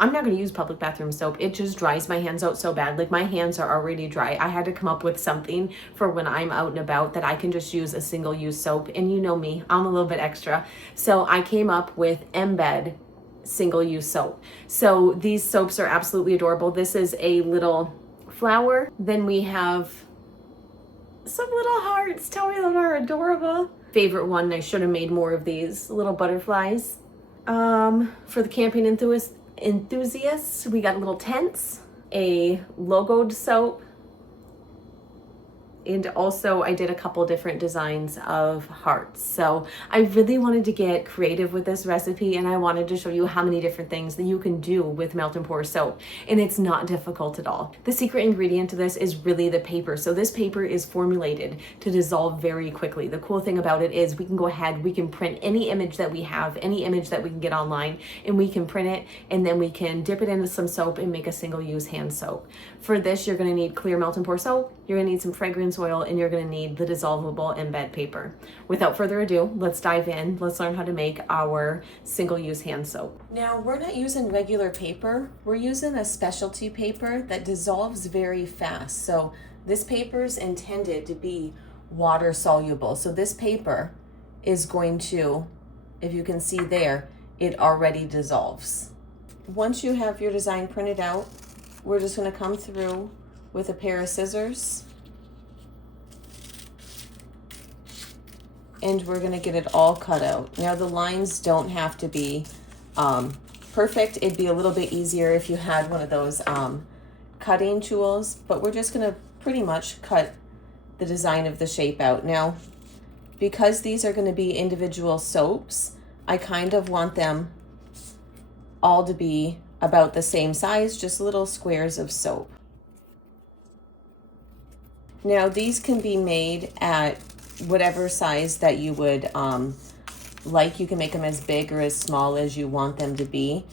I'm not going to use public bathroom soap. It just dries my hands out so bad. Like my hands are already dry. I had to come up with something for when I'm out and about that I can just use a single use soap. And you know me, I'm a little bit extra. So I came up with Embed single use soap. So these soaps are absolutely adorable. This is a little flower. Then we have some little hearts. Tell me that are adorable. Favorite one, I should have made more of these little butterflies. For the camping enthusiasts, we got little tents, a logoed soap, and also I did a couple different designs of hearts. So I really wanted to get creative with this recipe, and I wanted to show you how many different things that you can do with melt and pour soap, and it's not difficult at all. The secret ingredient to this is really the paper. So this paper is formulated to dissolve very quickly. The cool thing about it is we can go ahead, we can print any image that we have, any image that we can get online, and we can print it, and then we can dip it into some soap and make a single use hand soap. For this, you're gonna need clear melt and pour soap, you're gonna need some fragrance oil, and you're gonna need the dissolvable embed paper. Without further ado, let's dive in. Let's learn how to make our single-use hand soap. Now, we're not using regular paper. We're using a specialty paper that dissolves very fast. So this paper is intended to be water soluble. So this paper is going to, if you can see there, it already dissolves. Once you have your design printed out, we're just gonna come through with a pair of scissors, and we're gonna get it all cut out. Now the lines don't have to be perfect. It'd be a little bit easier if you had one of those cutting tools, but we're just gonna pretty much cut the design of the shape out. Now, because these are gonna be individual soaps, I kind of want them all to be about the same size, just little squares of soap. Now these can be made at whatever size that you would like. You can make them as big or as small as you want them to be.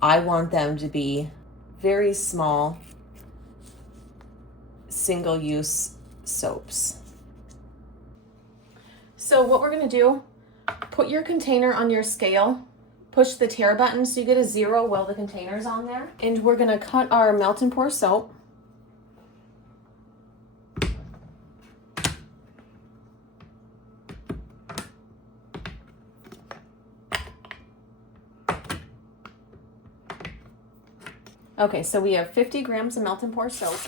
I want them to be very small, single-use soaps. So what we're gonna do, put your container on your scale, push the tare button so you get a 0 while the container's on there, and we're gonna cut our melt and pour soap. Okay, so we have 50 grams of melt and pour soap.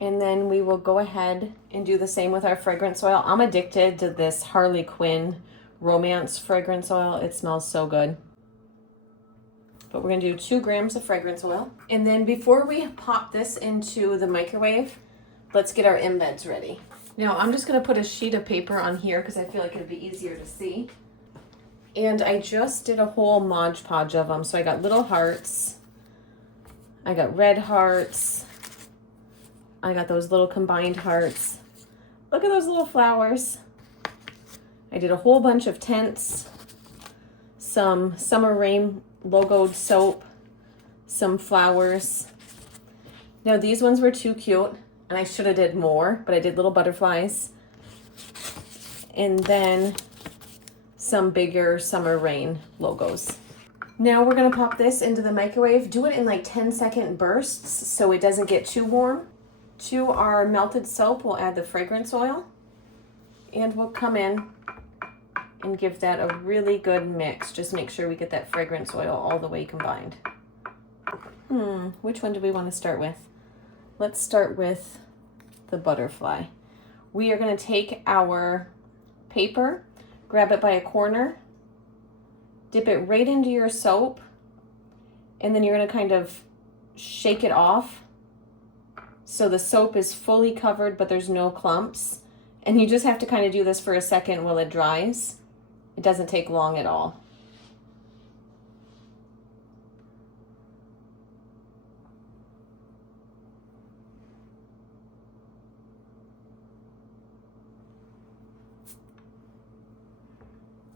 And then we will go ahead and do the same with our fragrance oil. I'm addicted to this Harley Quinn romance fragrance oil. It smells so good. But we're gonna do 2 grams of fragrance oil. And then before we pop this into the microwave, let's get our embeds ready. Now I'm just gonna put a sheet of paper on here because I feel like it'd be easier to see. And I just did a whole Mod Podge of them. So I got little hearts, I got red hearts, I got those little combined hearts. Look at those little flowers. I did a whole bunch of tents, some summer rain logoed soap, some flowers. Now these ones were too cute, and I should have did more, but I did little butterflies. And then some bigger summer rain logos. Now we're gonna pop this into the microwave. Do it in like 10-second bursts so it doesn't get too warm. To our melted soap, we'll add the fragrance oil, and we'll come in and give that a really good mix. Just make sure we get that fragrance oil all the way combined. Which one do we want to start with? Let's start with the butterfly. We are going to take our paper, grab it by a corner, dip it right into your soap, and then you're going to kind of shake it off so the soap is fully covered but there's no clumps. And you just have to kind of do this for a second while it dries. It doesn't take long at all.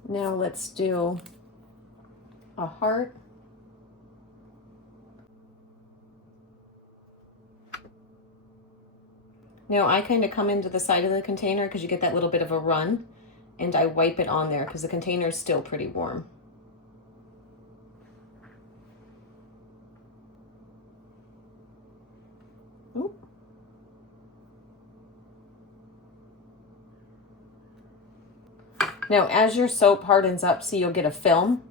Now let's do a heart. Now I kind of come into the side of the container because you get that little bit of a run, and I wipe it on there because the container is still pretty warm. Ooh. Now, as your soap hardens up, see, you'll get a film.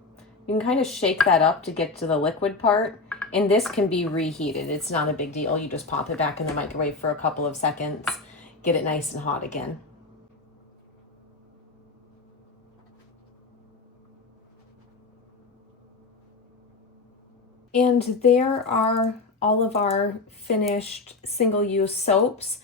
You can kind of shake that up to get to the liquid part. And this can be reheated. It's not a big deal. You just pop it back in the microwave for a couple of seconds, get it nice and hot again. And there are all of our finished single-use soaps.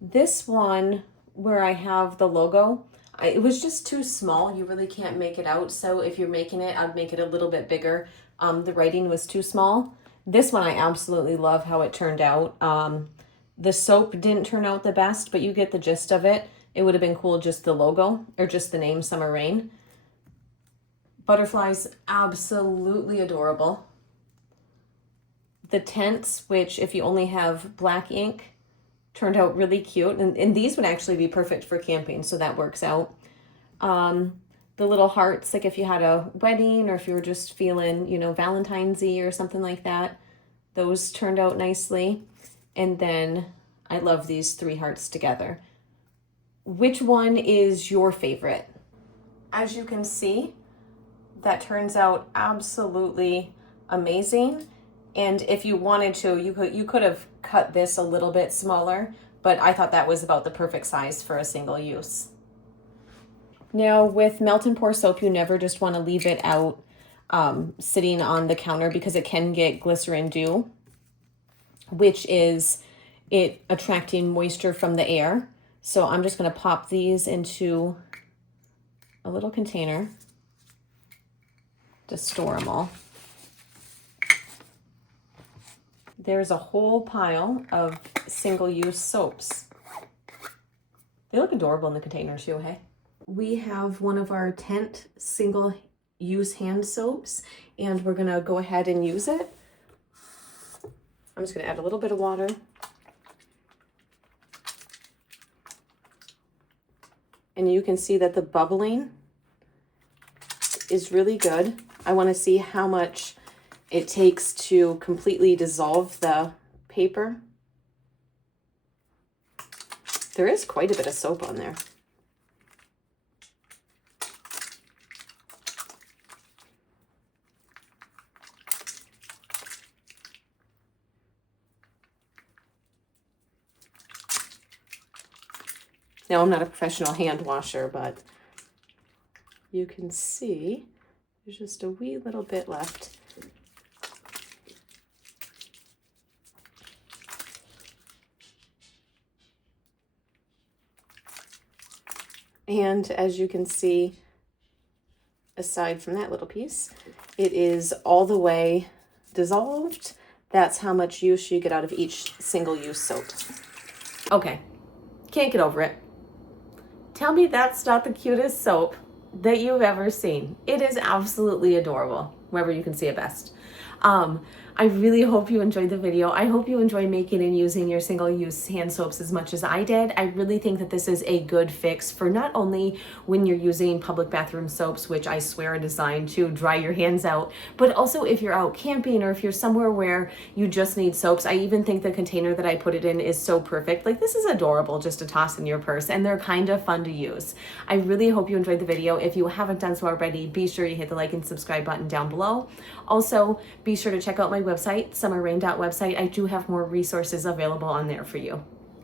This one where I have the logo, it was just too small. You really can't make it out. So if you're making it, I'd make it a little bit bigger. The writing was too small. This one, I absolutely love how it turned out. The soap didn't turn out the best, but you get the gist of it. It would have been cool just the logo or just the name Summer Rain. Butterflies, absolutely adorable. The tents, which if you only have black ink, turned out really cute. And these would actually be perfect for camping, so that works out. The little hearts, like if you had a wedding or if you were just feeling, you know, Valentine's-y or something like that, those turned out nicely. And then I love these 3 hearts together. Which one is your favorite? As you can see, that turns out absolutely amazing. And if you wanted to, you could have cut this a little bit smaller, but I thought that was about the perfect size for a single use. Now with melt and pour soap, you never just want to leave it out sitting on the counter because it can get glycerin dew, which is it attracting moisture from the air. So I'm just going to pop these into a little container to store them all. There's a whole pile of single-use soaps. They look adorable in the container too, hey? We have one of our tent single-use hand soaps, and we're gonna go ahead and use it. I'm just gonna add a little bit of water. And you can see that the bubbling is really good. I wanna see how much it takes to completely dissolve the paper. There is quite a bit of soap on there. Now, I'm not a professional hand washer, but you can see there's just a wee little bit left. And as you can see, aside from that little piece, it is all the way dissolved. That's how much use you get out of each single-use soap. Okay, can't get over it. Tell me that's not the cutest soap that you've ever seen. It is absolutely adorable, wherever you can see it best. I really hope you enjoyed the video. I hope you enjoy making and using your single-use hand soaps as much as I did. I really think that this is a good fix for not only when you're using public bathroom soaps, which I swear are designed to dry your hands out, but also if you're out camping or if you're somewhere where you just need soaps. I even think the container that I put it in is so perfect. Like, this is adorable just to toss in your purse, and they're kind of fun to use. I really hope you enjoyed the video. If you haven't done so already, be sure you hit the like and subscribe button down below. Also, be sure to check out my website, summerrain.website. I do have more resources available on there for you.